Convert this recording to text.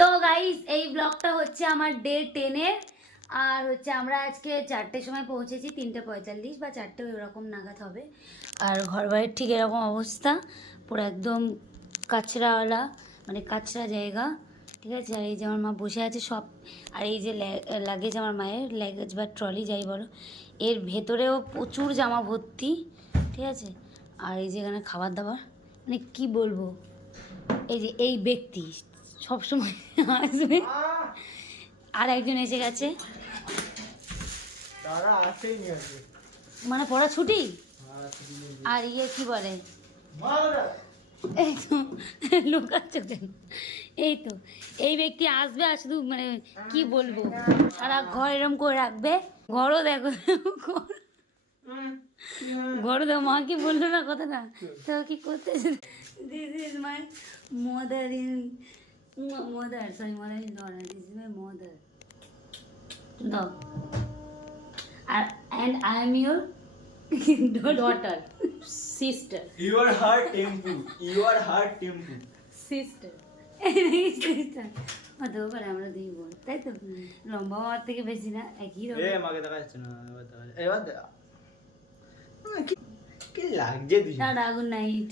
তো গাইস এই ব্লগটা হচ্ছে আমার ডে 10 এর। আর হচ্ছে আমরা আজকে 4টের সময় পৌঁছেছি, 3:45 বা 4টে এরকম নাগাদ হবে। আর ঘর বাড়ির ঠিক এরকম অবস্থা, পুরো একদম কাচরাওয়ালা, মানে কাচরা জায়গা, ঠিক আছে। আর এই যে আমার মা বসে আছে সব, আর এই যে লাগেজ, আমার মায়ের লাগেজ বা ট্রলি যাই বলো, এর ভেতরেও প্রচুর জামা ভর্তি, ঠিক আছে। আর এই যে এখানে খাবার দাবার, মানে কি বলবো, এই যে এই ব্যক্তি সবসময় আসবে। আর একজন এসে গেছে, মানে পড়া ছুটি। আর ইয়ে কি বলে, এই তো লুকাচ্ছ কেন? এই তো এই ব্যক্তি আসবে, আর শুধু মানে কি বলবো, সারা ঘর এরম করে রাখবে। ঘরও দেখো, ঘরও দেখো, মা কি বললো না কথাটা, তো কি করতেছে। This is my mother in mother, sorry, mother in law, this is my mother. No. And I am your daughter, sister. You are her temple. You are her temple. Sister. Sister. হতেও পারে আমরা দুই বোন, তাই তো? লম্বা হওয়ার থেকে বেশি না, একই রকম। মাকে দেখা যাচ্ছে না, এবার দেখা যাচ্ছে। এবার দেখা কি লাগছে তুই? Tata, good night.